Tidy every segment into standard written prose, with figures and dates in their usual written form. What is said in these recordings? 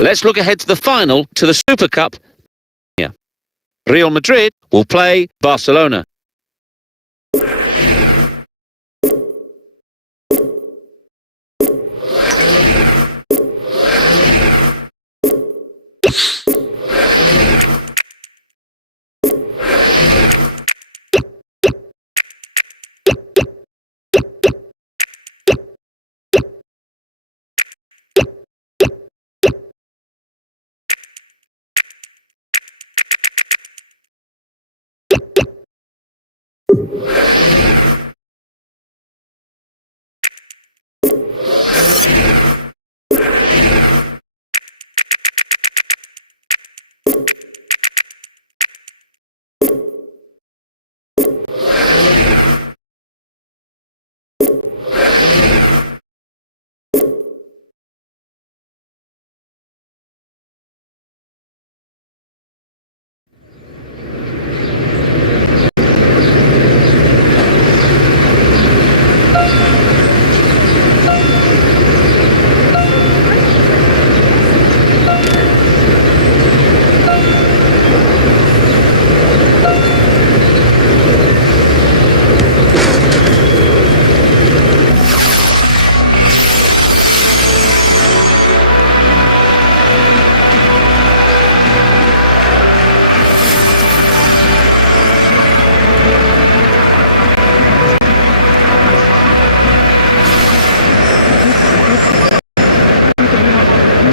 Let's look ahead to the final to the Super Cup. Real Madrid will play Barcelona.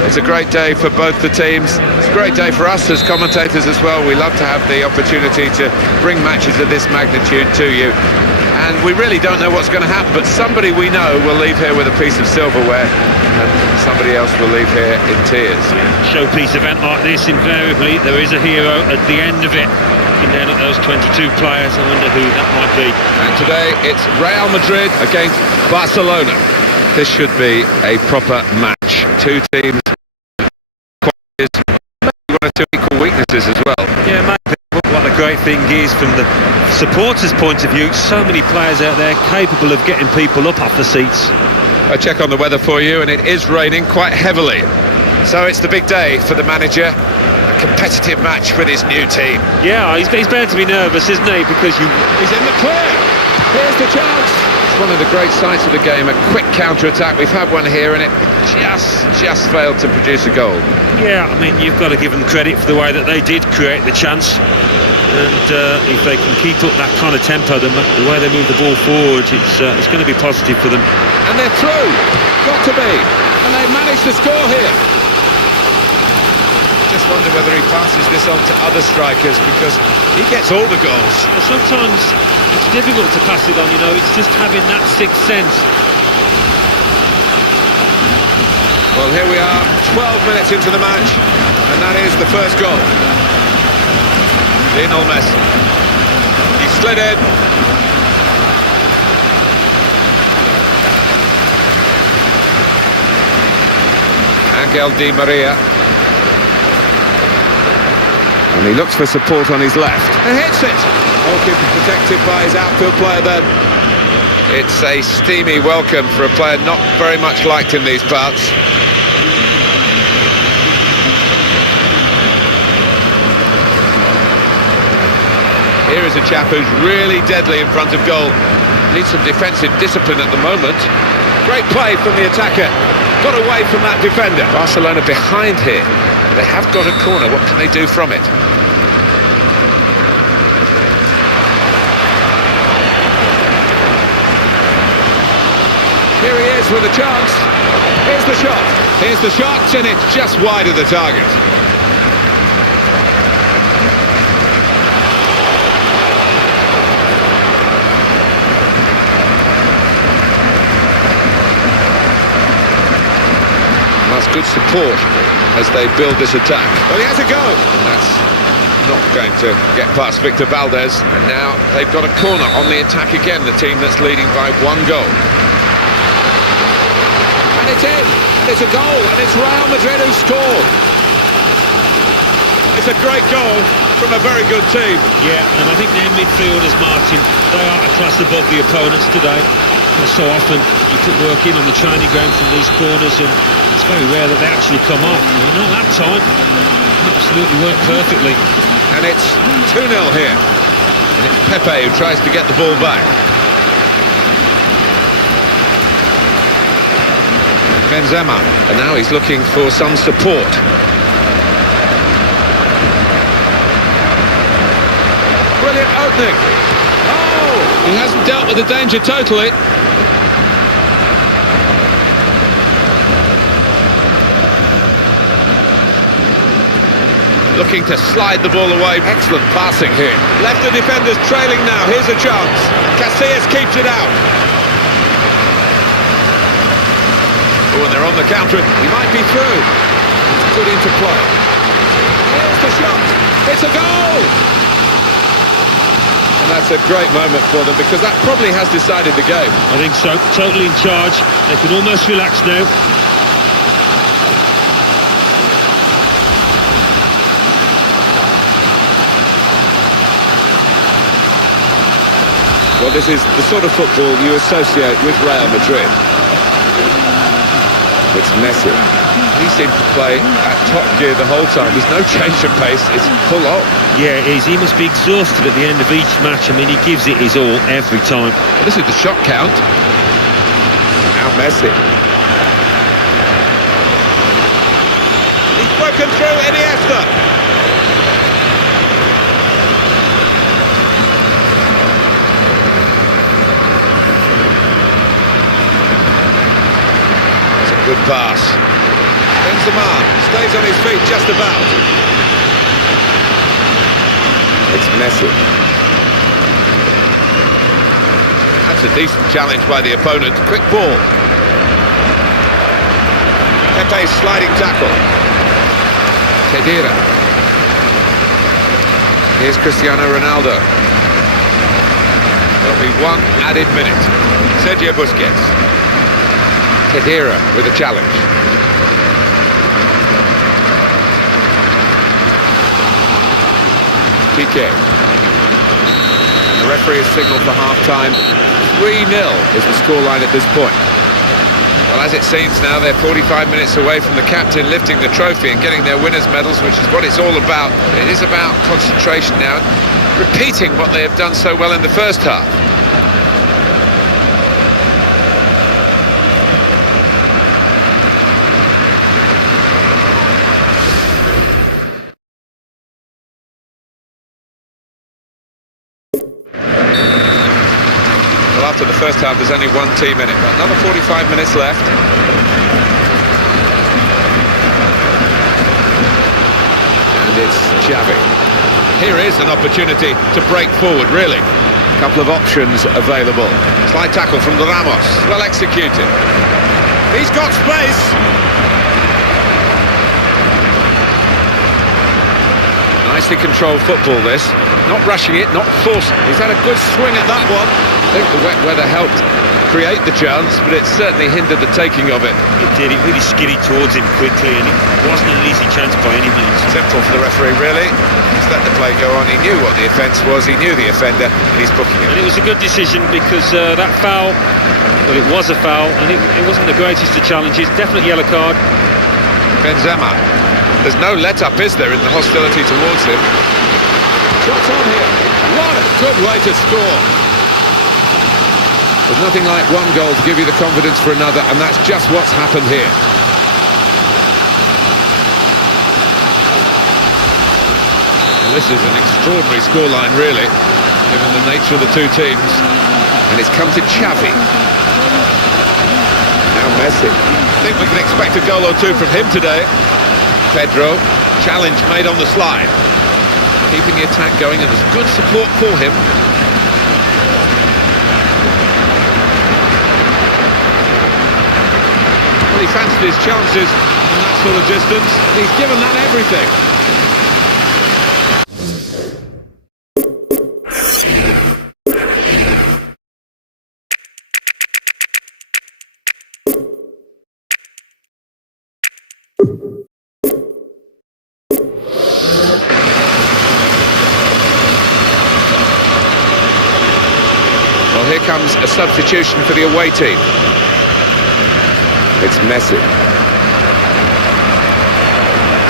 It's a great day for both the teams. It's a great day for us as commentators as well. We love to have the opportunity to bring matches of this magnitude to you. And we really don't know what's going to happen, but somebody we know will leave here with a piece of silverware and somebody else will leave here in tears. Showpiece event like this, invariably there is a hero at the end of it. Looking down at those 22 players, I wonder who that might be. And today it's Real Madrid against Barcelona. This should be a proper match. Two teams, maybe one or two equal weaknesses as well. Yeah, maybe. What the great thing is, from the supporters' point of view, so many players out there capable of getting people up off the seats. I check on the weather for you, and it is raining quite heavily. So it's the big day for the manager. A competitive match with his new team. Yeah, he's bound to be nervous, isn't he? Because he's in the clear. Here's the chance. It's one of the great sights of the game, a quick counter-attack. We've had one here, and it just failed to produce a goal. Yeah, I mean, you've got to give them credit for the way that they did create the chance. And if they can keep up that kind of tempo, the way they move the ball forward, it's going to be positive for them. And they're through. Got to be. And they managed to score here. Just wonder whether he passes this on to other strikers, because he gets all the goals. Well, sometimes it's difficult to pass it on, you know, it's just having that sixth sense. Well, here we are, 12 minutes into the match, and that is the first goal. Lionel Messi. He slid in. Angel Di Maria. And he looks for support on his left. And hits it! Goalkeeper protected by his outfield player then. It's a steamy welcome for a player not very much liked in these parts. Here is a chap who's really deadly in front of goal. Needs some defensive discipline at the moment. Great play from the attacker. Got away from that defender. Barcelona behind here. They have got a corner. What can they do from it? Here he is with a chance. Here's the shot. Here's the shot, and it's just wide of the target. That's good support as they build this attack. Well, he has a go. That's not going to get past Victor Valdez. And now they've got a corner on the attack again, the team that's leading by 1 goal. And it's in. And it's a goal. And it's Real Madrid who scored. It's a great goal from a very good team. Yeah, and I think their midfielders, Martin, they are a class above the opponents today. And so often you put work in on the training ground from these corners, and it's very rare that they actually come off. Well, not that time. Absolutely worked perfectly. And it's 2-0 here. And it's Pepe who tries to get the ball back. Benzema, and now he's looking for some support. Brilliant opening. Oh! He hasn't dealt with the danger totally. Looking to slide the ball away. Excellent passing here. Left the defenders trailing now. Here's a chance. Casillas keeps it out. Oh, and they're on the counter. He might be through. It's good interplay. Here's the shot. It's a goal! And that's a great moment for them, because that probably has decided the game. I think so. Totally in charge. They can almost relax now. Well, this is the sort of football you associate with Real Madrid. It's Messi. He seemed to play at top gear the whole time. There's no change of pace. It's full on. Yeah, it is. He must be exhausted at the end of each match. I mean, he gives it his all every time. Well, this is the shot count. Now Messi. He's broken through. Iniesta. Good pass. Benzema stays on his feet just about. It's Messi. That's a decent challenge by the opponent. Quick ball. Pepe's sliding tackle. Kedira. Here's Cristiano Ronaldo. There'll be 1 added minute. Sergio Busquets. Kedira with a challenge. Piqué. And the referee has signalled for half-time. 3-0 is the scoreline at this point. Well, as it seems now, they're 45 minutes away from the captain lifting the trophy and getting their winners' medals, which is what it's all about. It is about concentration now, repeating what they have done so well in the first half. After the first half, there's only 1 team in it. But another 45 minutes left. And it's Xavi. Here is an opportunity to break forward, really. A couple of options available. Slide tackle from Ramos. Well executed. He's got space. Nicely controlled football, this. Not rushing it, not forcing. He's had a good swing at that one. I think the wet weather helped create the chance, but it certainly hindered the taking of it. It did. It really skidded towards him quickly, and it wasn't an easy chance by any means. Simple for the referee, really. Just let the play go on. He knew what the offence was. He knew the offender, and he's booking it. And it was a good decision, because that foul, well, it was a foul, and it wasn't the greatest of challenges. Definitely yellow card. Benzema. There's no let-up, is there, in the hostility towards him? Shots on here. What a good way to score. There's nothing like one goal to give you the confidence for another, and that's just what's happened here. Well, this is an extraordinary scoreline, really, given the nature of the two teams. And it's come to Xavi. Now Messi. I think we can expect a goal or two from him today. Pedro, challenge made on the slide. Keeping the attack going, and there's good support for him. Well, he fancied his chances from that sort of distance. He's given that everything. Well, here comes a substitution for the away team. It's Messi.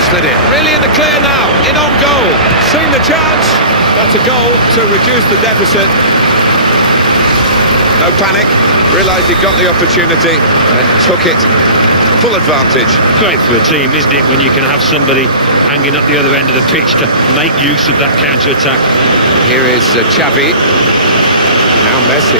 Slid it. Really in the clear now. In on goal. Seen the chance. That's a goal to reduce the deficit. No panic. Realised he got the opportunity and took it. Full advantage. Great for a team, isn't it, when you can have somebody hanging up the other end of the pitch to make use of that counter-attack. Here is Xavi. Now Messi.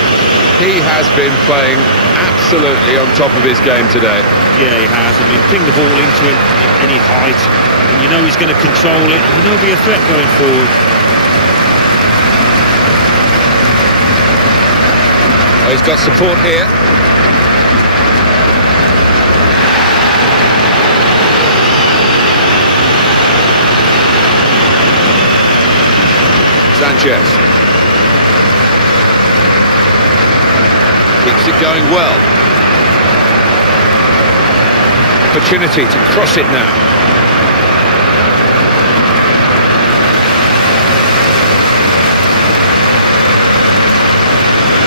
He has been playing absolutely on top of his game today. Yeah, he has. I mean, ping the ball into him at any height, and you know he's going to control it, and he'll be a threat going forward. Oh, he's got support here. Sanchez. Keeps it going well. Opportunity to cross it now.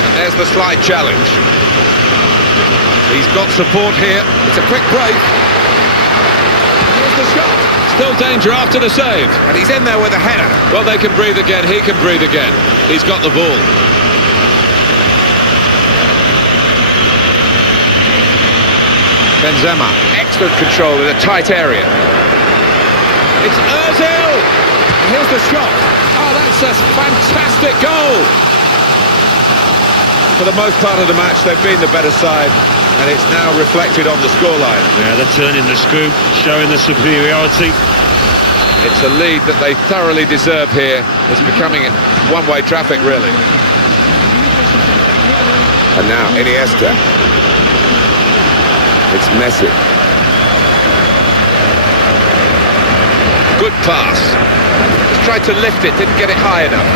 And there's the slide challenge. He's got support here. It's a quick break. Here's the shot. Still danger after the save. And he's in there with a header. Well, they can breathe again. He can breathe again. He's got the ball. Benzema, excellent control in a tight area. It's Ozil! Here's the shot. Oh, that's a fantastic goal! For the most part of the match, they've been the better side, and it's now reflected on the scoreline. Yeah, they're turning the screw, showing the superiority. It's a lead that they thoroughly deserve here. It's becoming one-way traffic, really. And now Iniesta. It's Messi. Good pass. Just tried to lift it, didn't get it high enough.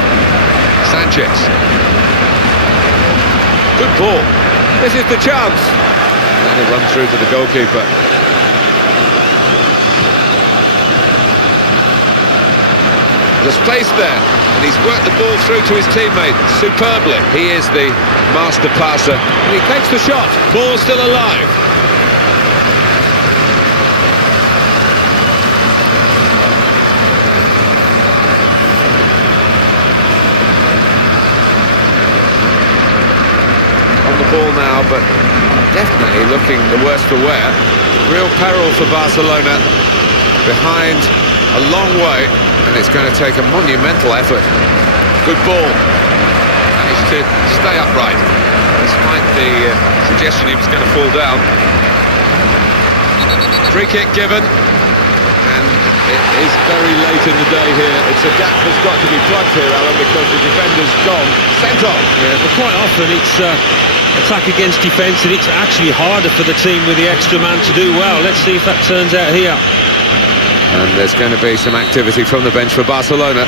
Sanchez. Good ball. This is the chance. And a run through to the goalkeeper. There's space there, and he's worked the ball through to his teammate superbly. He is the master passer, and he takes the shot. Ball still alive. Ball now, but definitely looking the worse for wear. Real peril for Barcelona, behind a long way, and it's going to take a monumental effort. Good ball, managed to stay upright despite the suggestion he was going to fall down. Free kick given, and it is very late in the day here. It's a gap that's got to be plugged here, Alan, because the defender's gone. Sent off. Yeah, but quite often it's attack against defence, and it's actually harder for the team with the extra man to do well. Let's see if that turns out here. And there's going to be some activity from the bench for Barcelona.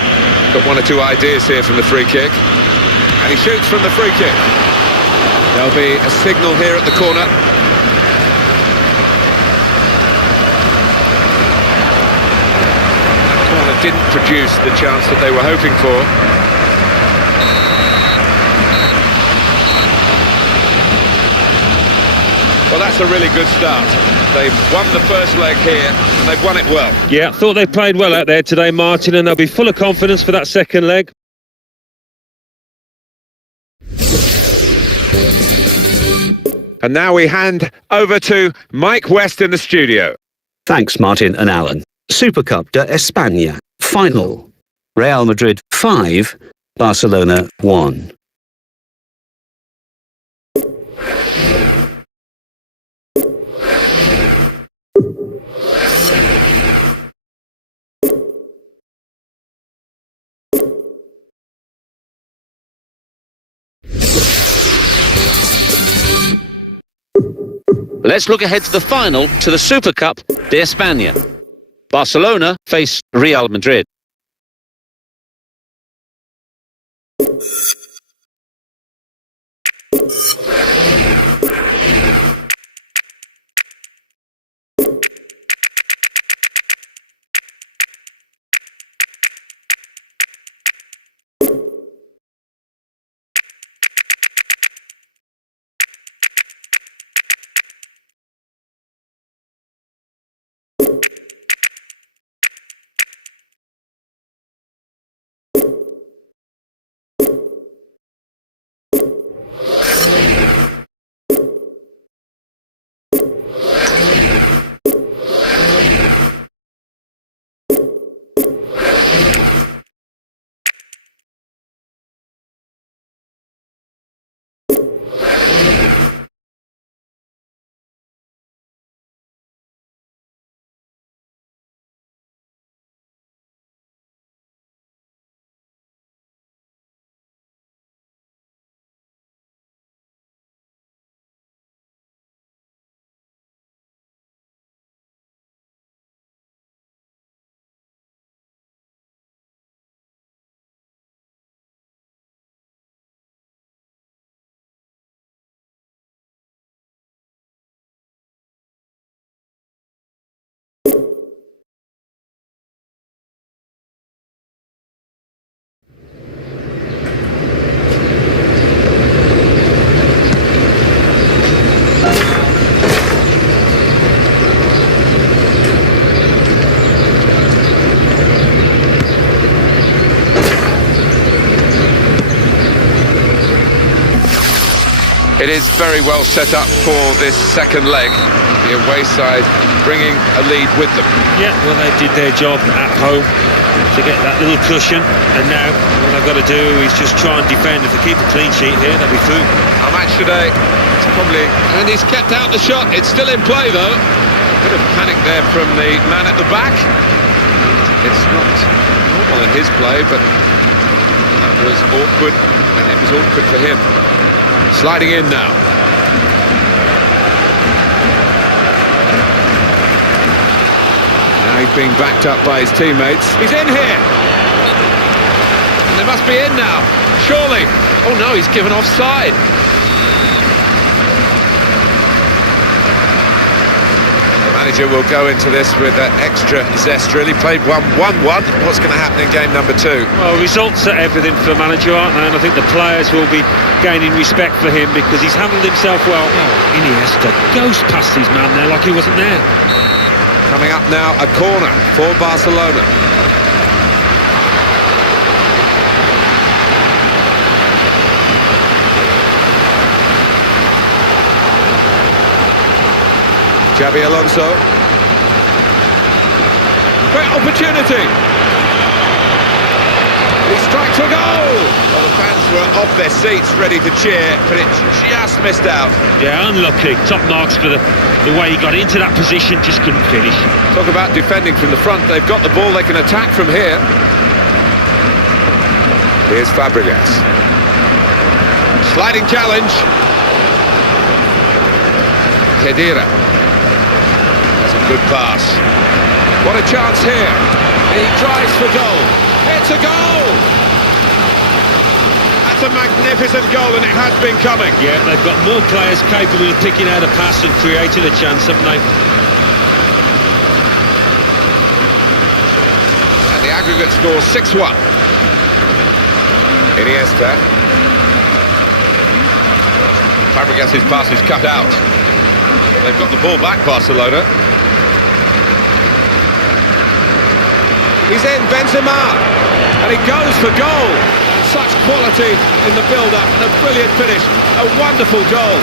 Got one or two ideas here from the free kick. And he shoots from the free kick. There'll be a signal here at the corner. That corner didn't produce the chance that they were hoping for. Well, that's a really good start. They've won the first leg here, and they've won it well. Yeah, thought they played well out there today, Martin, and they'll be full of confidence for that second leg. And now we hand over to Mike West in the studio. Thanks, Martin and Alan. Super Cup de España. Final. Real Madrid 5, Barcelona 1. Let's look ahead to the final to the Super Cup de España. Barcelona face Real Madrid. It is very well set up for this second leg. The away side bringing a lead with them. Yeah, well, they did their job at home to get that little cushion, and now all they've got to do is just try and defend. If they keep a clean sheet here, they'll be through. Our match today, it's probably... And he's kept out the shot. It's still in play, though. A bit of panic there from the man at the back. It's not normal in his play, but that was awkward, and it was awkward for him. Sliding in now. Now he's being backed up by his teammates. He's in here! And they must be in now, surely. Oh no, he's given offside. The manager will go into this with extra zest, really. Played 1-1. What's going to happen in game number 2? Well, results are everything for the manager, aren't they? And I think the players will be gaining respect for him because he's handled himself well. Oh, Iniesta goes past his man there like he wasn't there. Coming up now, a corner for Barcelona. Xabi Alonso. Great opportunity. He strikes a goal. Well, the fans were off their seats ready to cheer, but it just missed out. Yeah, unlucky. Top marks for the way he got into that position, just couldn't finish. Talk about defending from the front. They've got the ball, they can attack from here. Here's Fabregas. Sliding challenge. Khedira. Good pass. What a chance here. He tries for goal. It's a goal! That's a magnificent goal, and it has been coming. Yeah, they've got more players capable of picking out a pass and creating a chance, haven't they? And the aggregate score 6-1. Iniesta. Fabregas' pass is cut out. They've got the ball back, Barcelona. He's in, Benzema, and he goes for goal. Such quality in the build-up, and a brilliant finish, a wonderful goal.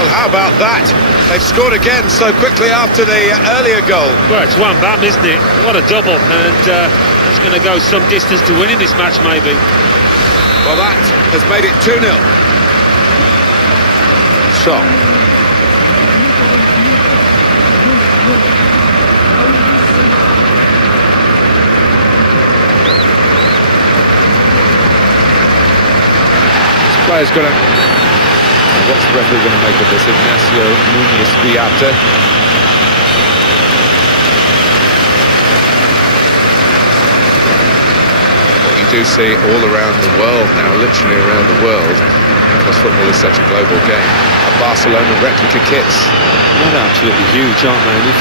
Well, how about that? They've scored again so quickly after the earlier goal. Well, it's one bam, isn't it? What a double, and it's going to go some distance to winning this match, maybe. Well, that has made it 2-0. Song. This player's got to... What's the referee going to make of this? Ignacio Núñez Viata. What you do see all around the world now, literally around the world, because football is such a global game, are Barcelona replica kits. They're absolutely huge, aren't they? And if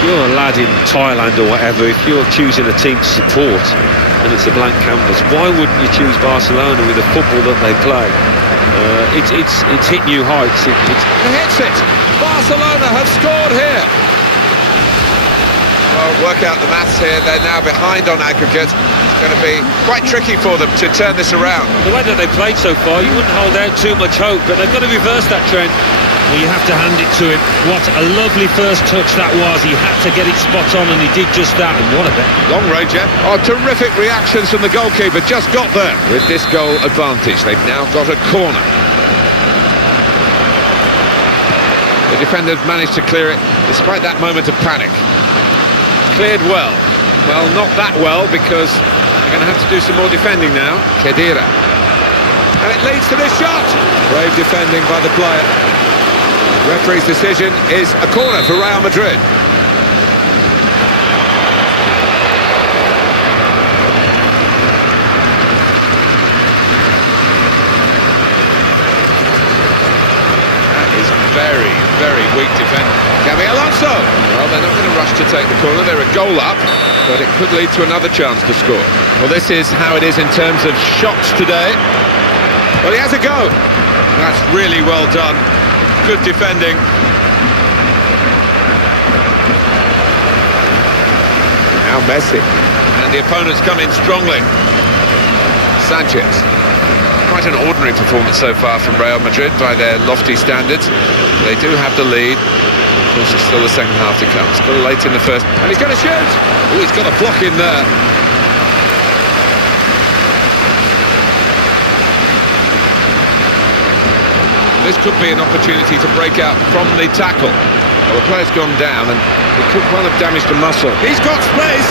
you're a lad in Thailand or whatever, if you're choosing a team to support and it's a blank canvas, why wouldn't you choose Barcelona with the football that they play? It's hit new heights. It hits it. Barcelona have scored here. Well, work out the maths here. They're now behind on aggregate. It's going to be quite tricky for them to turn this around. The way that they played so far, you wouldn't hold out too much hope, but they've got to reverse that trend. Well, you have to hand it to him. What a lovely first touch that was. He had to get it spot on, and he did just that. And what a bet. Long range, yeah. Oh, terrific reactions from the goalkeeper. Just got there. With this goal advantage, they've now got a corner. The defenders managed to clear it despite that moment of panic. Cleared well. Well, not that well, because they're going to have to do some more defending now. Khedira. And it leads to this shot. Brave defending by the player. Referee's decision is a corner for Real Madrid. That is very, very weak defending. Xabi Alonso. Well, they're not going to rush to take the corner. They're a goal up, but it could lead to another chance to score. Well, this is how it is in terms of shots today. Well, he has a go. That's really well done. Good defending. Now Messi. And the opponents come in strongly. Sanchez. Quite an ordinary performance so far from Real Madrid by their lofty standards. They do have the lead. Of course, it's still the second half to come. Still late in the first. And he's going to shoot. Oh, he's got a block in there. This could be an opportunity to break out from the tackle. Well, the player's gone down and he could well have damaged a muscle. He's got space,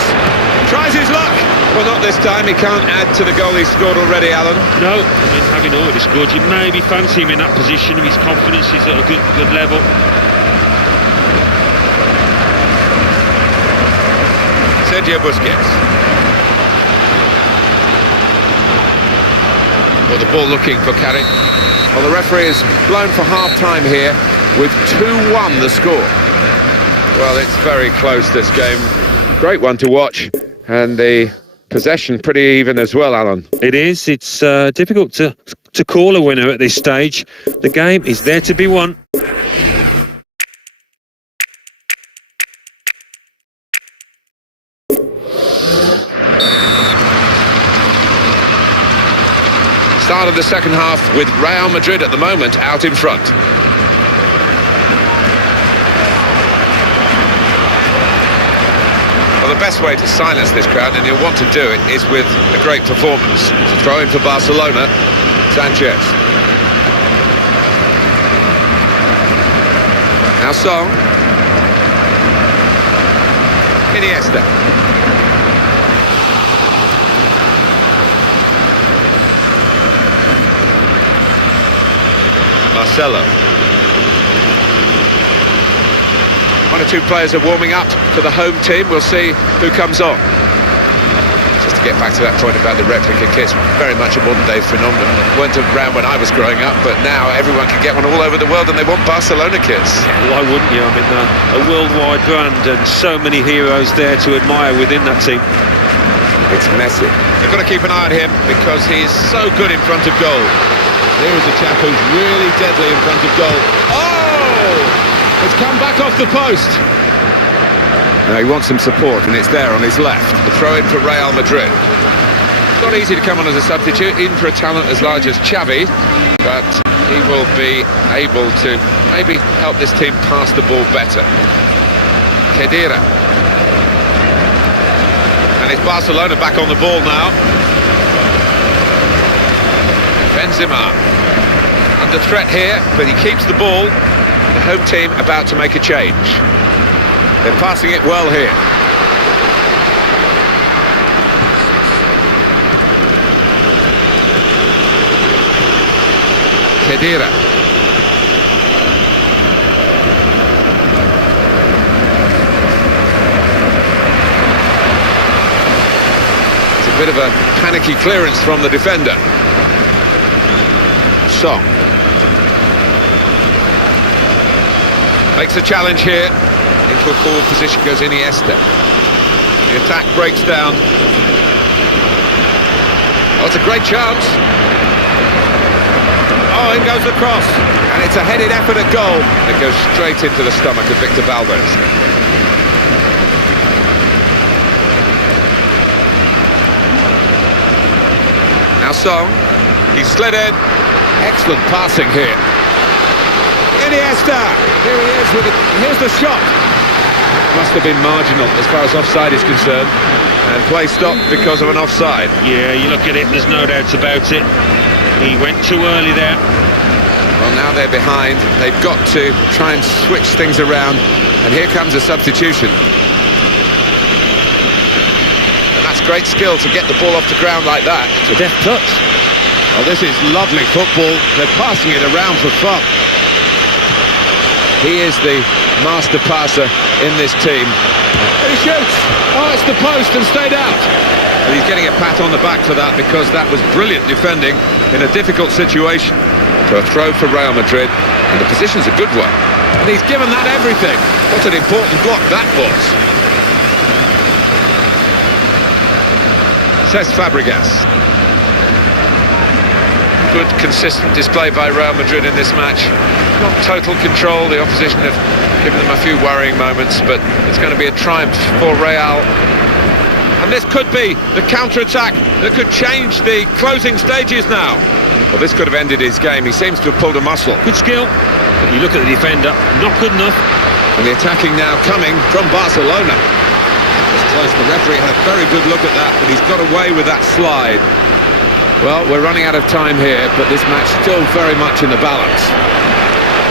tries his luck. Well, not this time. He can't add to the goal he's scored already, Alan. No, I mean, having already scored, you maybe fancy him in that position. His confidence is at a good level. Sergio Busquets. Well, the ball looking for Carrick. Well, the referee is blown for half-time here with 2-1 the score. Well, it's very close, this game. Great one to watch, and the possession pretty even as well, Alan. It is. It's difficult to call a winner at this stage. The game is there to be won. Start of the second half with Real Madrid at the moment out in front. Well, the best way to silence this crowd, and you'll want to do it, is with a great performance. To throw in for Barcelona, Sanchez. Now Song. Iniesta. Marcelo. One or two players are warming up for the home team. We'll see who comes on. Just to get back to that point about the replica kits, very much a modern-day phenomenon. It weren't around when I was growing up, but now everyone can get one all over the world, and they want Barcelona kits. Yeah, why wouldn't you? I mean, a worldwide brand and so many heroes there to admire within that team. It's Messi. They've got to keep an eye on him because he's so good in front of goal. Here is a chap who's really deadly in front of goal. Oh! It's come back off the post. Now he wants some support, and it's there on his left. The throw in for Real Madrid. It's not easy to come on as a substitute, even for a talent as large as Xavi, but he will be able to maybe help this team pass the ball better. Khedira. And it's Barcelona back on the ball now. Benzema under threat here, but he keeps the ball. The home team about to make a change. They're passing it well here. Khedira. It's a bit of a panicky clearance from the defender. Song. Makes a challenge here. Into a forward position goes Iniesta. The attack breaks down. Oh, it's a great chance. Oh, in goes the cross. And it's a headed effort at goal. It goes straight into the stomach of Victor Valdes. Now Song. He's slid in. Excellent passing here. Iniesta! Here he is with it. Here's the shot. Must have been marginal as far as offside is concerned. And play stopped because of an offside. Yeah, you look at it, there's no doubt about it. He went too early there. Well, now they're behind. They've got to try and switch things around. And here comes a substitution. And that's great skill to get the ball off the ground like that. It's a deft touch. Well, this is lovely football. They're passing it around for fun. He is the master passer in this team. And he shoots. Oh, it's the post and stayed out. And he's getting a pat on the back for that because that was brilliant defending in a difficult situation. So a throw for Real Madrid, and the position's a good one. And he's given that everything. What an important block that was. Says Fabregas. Good, consistent display by Real Madrid in this match. Not total control, the opposition have given them a few worrying moments, but it's going to be a triumph for Real. And this could be the counter-attack that could change the closing stages now. Well, this could have ended his game. He seems to have pulled a muscle. Good skill. But you look at the defender, not good enough. And the attacking now coming from Barcelona. That was close. The referee had a very good look at that, but he's got away with that slide. Well, we're running out of time here, but this match still very much in the balance.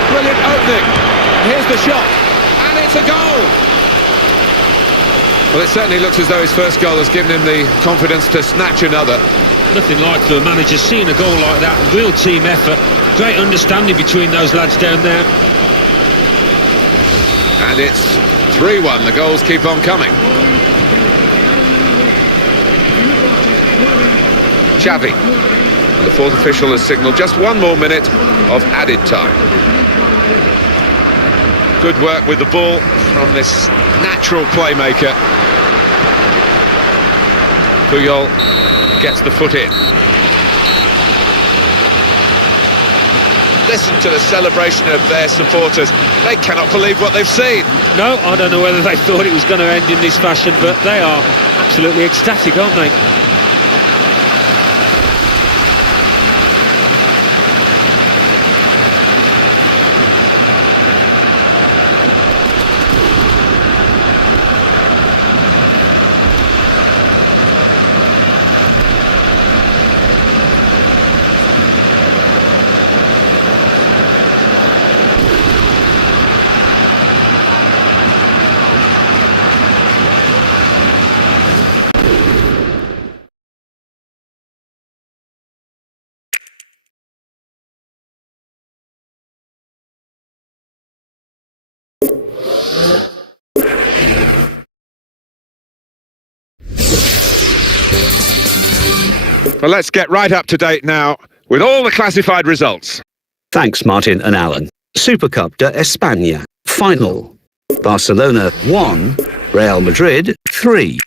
Brilliant opening. Here's the shot. And it's a goal. Well, it certainly looks as though his first goal has given him the confidence to snatch another. Nothing like for a manager seeing a goal like that. Real team effort. Great understanding between those lads down there. And it's 3-1. The goals keep on coming. Xavi. And the fourth official has signalled just one more minute of added time. Good work with the ball from this natural playmaker. Puyol gets the foot in. Listen to the celebration of their supporters. They cannot believe what they've seen. No, I don't know whether they thought it was going to end in this fashion, but they are absolutely ecstatic, aren't they? Well, let's get right up to date now with all the classified results. Thanks, Martin and Alan. Super Cup de España. Final. Barcelona 1, Real Madrid 3.